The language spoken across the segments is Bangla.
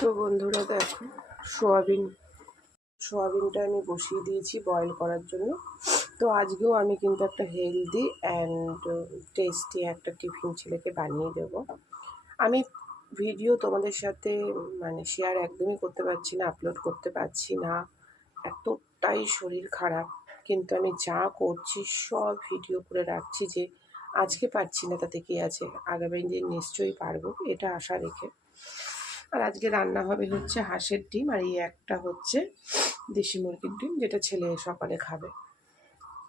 তো বন্ধুরা দেখো, সোয়াবিনটা আমি বসিয়ে দিয়েছি বয়েল করার জন্য। তো আজকেও আমি কিন্তু একটা হেলদি অ্যান্ড টেস্টি একটা টিফিন ছেলেকে বানিয়ে দেব। আমি ভিডিও তোমাদের সাথে শেয়ার একদমই করতে পারছি না, আপলোড করতে পারছি না, এতটাই শরীর খারাপ। কিন্তু আমি যা করছি সব ভিডিও করে রাখছি, যে আজকে পারছি না তাতে কি আছে, আগামী দিন নিশ্চয়ই পারবো, এটা আশা রেখে। আর আজকে রান্না হবে হচ্ছে হাঁসের ডিম, আর এই একটা হচ্ছে দেশি মুরগির ডিম, যেটা ছেলে সকালে খাবে।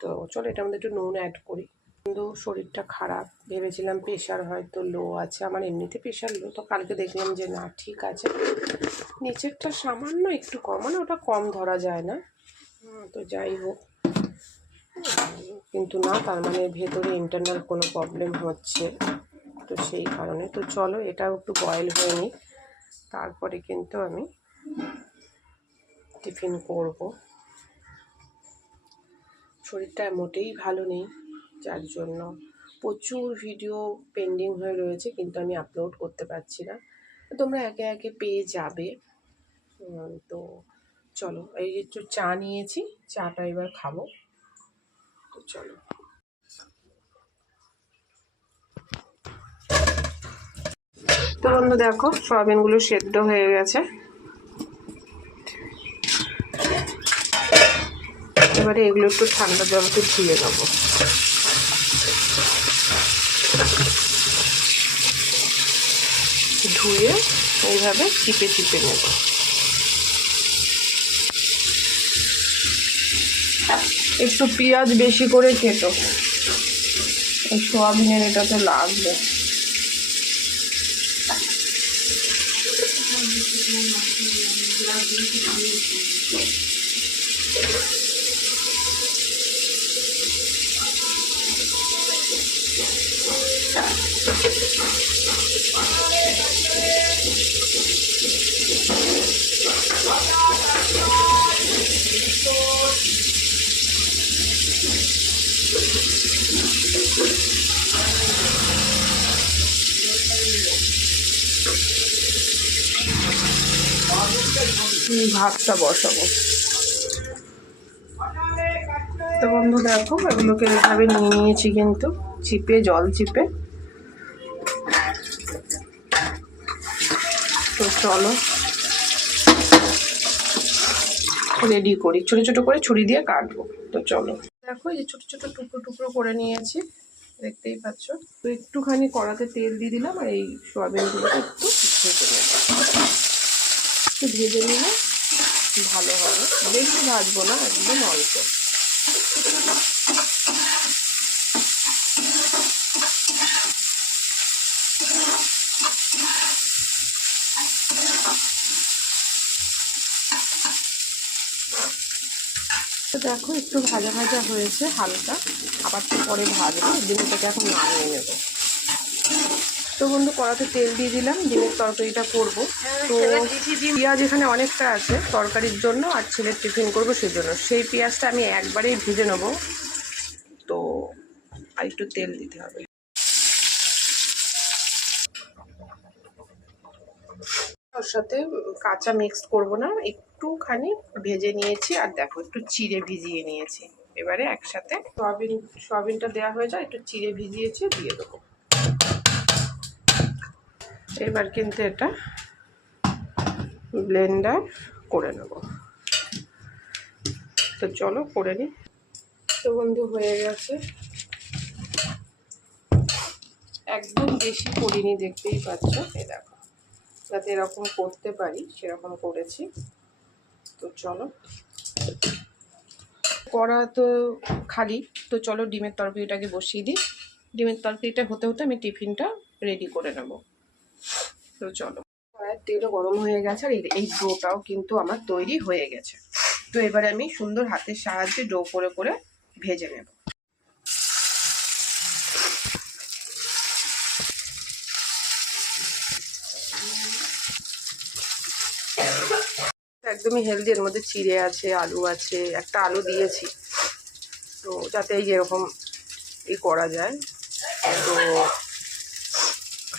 তো চলো এটা আমাদের একটু নুন অ্যাড করি। কিন্তু শরীরটা খারাপ, ভেবেছিলাম প্রেশার হয়তো লো আছে, আমার এমনিতে প্রেশার লো, তো কালকে দেখলাম যে না ঠিক আছে, নিচেরটা সামান্য একটু কম, ওটা কম ধরা যায় না। তো যাই হোক, কিন্তু না তার মানে ভেতরে ইন্টারনাল কোনো প্রবলেম হচ্ছে, তো সেই কারণে। তো চলো এটাও একটু বয়েল হয়ে নিই, তারপরে কিন্তু আমি টিফিন করব। শরীরটা মোটেই ভালো নেই, যার জন্য প্রচুর ভিডিও পেন্ডিং হয়ে রয়েছে, কিন্তু আমি আপলোড করতে পারছি না। তোমরা একে একে পেয়ে যাবে। তো চলো, এই যে একটু চা নিয়েছি, চাটা এবার খাবো। তো চলো, তো বন্ধু দেখো সয়াবিনগুলো সেদ্ধ হয়ে গেছে। এবারে এগুলো একটু ঠান্ডা জলকে ধুয়ে নেবো। ধুয়ে এইভাবে চিপে চিপে নেব। একটু পেঁয়াজ বেশি করে কেটো, এই সোয়াবিনের এটাতে লাগবে। ভাতটা বসাবো। তো বন্ধু দেখো, এগুলোকে এভাবে নিয়ে নিয়েছি, কিন্তু চিপে জল চিপে। তো চলো রেডি করি, ছোট ছোট করে ছুরি দিয়ে কাটবো। তো চলো দেখো, এই যে ছোট ছোট টুকরো টুকরো করে নিয়েছি, দেখতেই পাচ্ছ। তো একটুখানি কড়াতে তেল দিয়ে দিলাম, আর এই সোয়াবিনগুলোকে একটু ভেজে নেব। একটু ভেজে নিলে ভালো হবে, বেশি ভাজবো না, একদম অল্প। তো দেখো একটু ভাজা ভাজা হয়েছে হালকা, আবার তো পরে ভাজবো, ডিমটাকে এখন নামিয়ে নেব। তো বন্ধু কড়াতে তেল দিয়ে দিলাম, ডিমের তরকারিটা করবো। তো পেঁয়াজ এখানে অনেকটা আছে তরকারির জন্য, আর ছেলের টিফিন করবো সেজন্য, সেই পেঁয়াজটা আমি একবারেই ভেজে নেব। তো আর একটু তেল দিতে হবে। ওর সাথে কাঁচা মিক্স করব না, একটুখানি ভেজে নিয়েছি, আর দেখো একটু চিড়ে ভিজিয়ে নিয়েছি। এবারে একসাথে সয়াবিনটা দেওয়া হয়ে যায়, একটু চিড়ে ভিজিয়েছি, দিয়ে দেবো। এবার কিন্তু এটা ব্লেন্ডার করে নেব। তো চলো করে নিই। তো বন্ধু হয়ে গেছে, একদম বেশি করিনি, দেখতেই পাচ্ছ। এই দেখো, যাতে এরকম করতে পারি সেরকম করেছি। তো চলো, কড়া তো খালি, তো চলো ডিমের তরকারিটাকে বসিয়ে দিই। ডিমের তরকারিটা হতে হতে আমি টিফিনটা রেডি করে নেব। তো চলো, কড়াইয়ের তেলও গরম হয়ে গেছে, আর এই ডোটাও কিন্তু আমার তৈরি হয়ে গেছে। তো এবারে আমি সুন্দর হাতের সাহায্যে ডো করে করে ভেজে নেব। একদমই হেলদি, এর মধ্যে চিড়ে আছে, আলু আছে, একটা আলু দিয়েছি তো যাতে এই যেরকম করা যায়। তো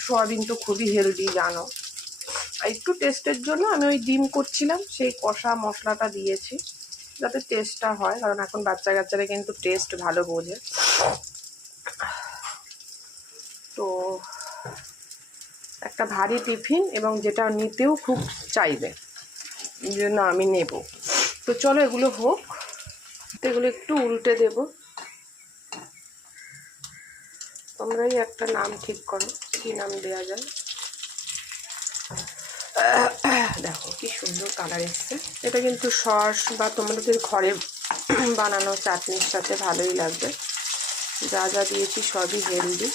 সয়াবিন তো খুবই হেলদি জানো। আর একটু টেস্টের জন্য আমি ওই ডিম করছিলাম, সেই কষা মশলাটা দিয়েছি যাতে টেস্টটা হয়, কারণ এখন বাচ্চা কাচ্চারা কিন্তু টেস্ট ভালো বোঝে। তো একটা ভারী টিফিন এবং যেটা নিতেও খুব চাইবে, এই জন্য আমি নেব। তো চলো এগুলো হোক, এগুলো একটু উল্টে দেব। তোমরাই একটা নাম ঠিক করো, কী নাম দেওয়া যায়। দেখো কি সুন্দর কালার এসছে। এটা কিন্তু সস বা তোমাদের ঘরে বানানো চাটনির সাথে ভালোই লাগবে। যা যা দিয়েছি সবই হেলদি,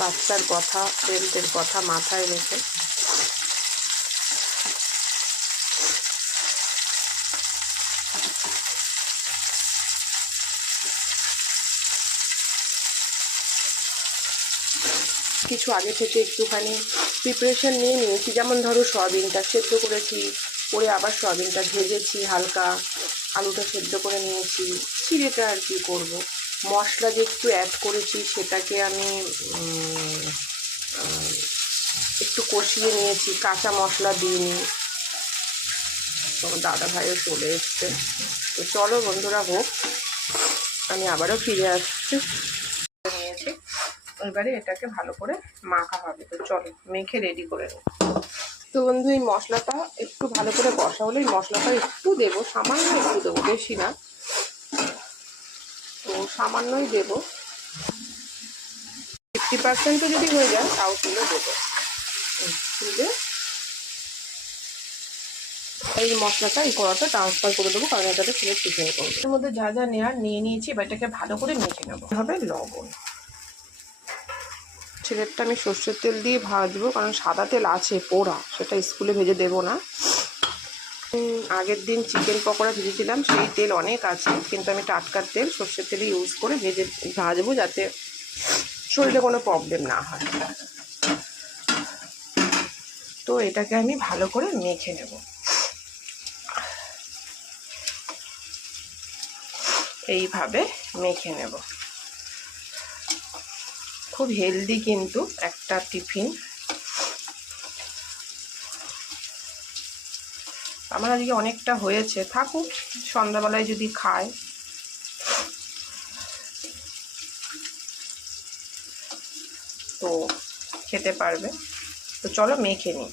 বাচ্চার কথা, হেলথের কথা মাথায় রেখে। কিছু আগে থেকে একটুখানি প্রিপারেশন নিয়ে নিয়েছি, যেমন ধরো সয়াবিনটা সেদ্ধ করেছি, করে আবার সয়াবিনটা ভেজেছি হালকা, আলুটা সেদ্ধ করে নিয়েছি, চিড়েটা আর কি করব। মশলা যে একটু অ্যাড করেছি সেটাকে আমি একটু কষিয়ে নিয়েছি, কাঁচা মশলা দিইনি। তোমার দাদা ভাইও চলে এসছে। তো চলো বন্ধুরা হোক, আমি আবারও ফিরে আসছি। নিয়েছি, এবারে এটাকে ভালো করে মাখা হবে। তো চলো মেখে রেডি করে নেব। তো বন্ধু এই মশলাটা একটু ভালো করে কষা হলে এই মশলাটা একটু দেবো, সামান্য একটু দেবো, বেশি না। তো সামান্যই দেবো, 50% যদি হয়ে যায় তাও তুলে দেবো। তুলে এই মশলাটা এই কড়াটা ট্রান্সফার করে দেবো, কারণ এটাতে ফিরে টিফিন করবো। এর মধ্যে যা যা নেওয়ার নিয়ে নিয়েছি, এবার এটাকে ভালো করে মেখে নেবো। হবে লবণ, ছেলেরটা আমি সর্ষের তেল দিয়ে ভাজবো, কারণ সাদা তেল আছে পোড়া, সেটা স্কুলে ভেজে দেবো না। আগের দিন চিকেন পকোড়া ভেজেছিলাম, সেই তেল অনেক আছে, কিন্তু আমি টাটকার তেল সর্ষের তেলে ইউজ করে ভাজবো, যাতে শরীরে কোনো প্রবলেম না হয়। তো এটাকে আমি ভালো করে মেখে নেব। এইভাবে মেখে নেব। খুব হেলদি কিন্তু একটা টিফিন। আমার আজকে অনেকটা হয়েছে, থাকুক, সন্ধ্যাবেলায় যদি খায়। তো খেতে পারবে। তো চলো মেখে নিই।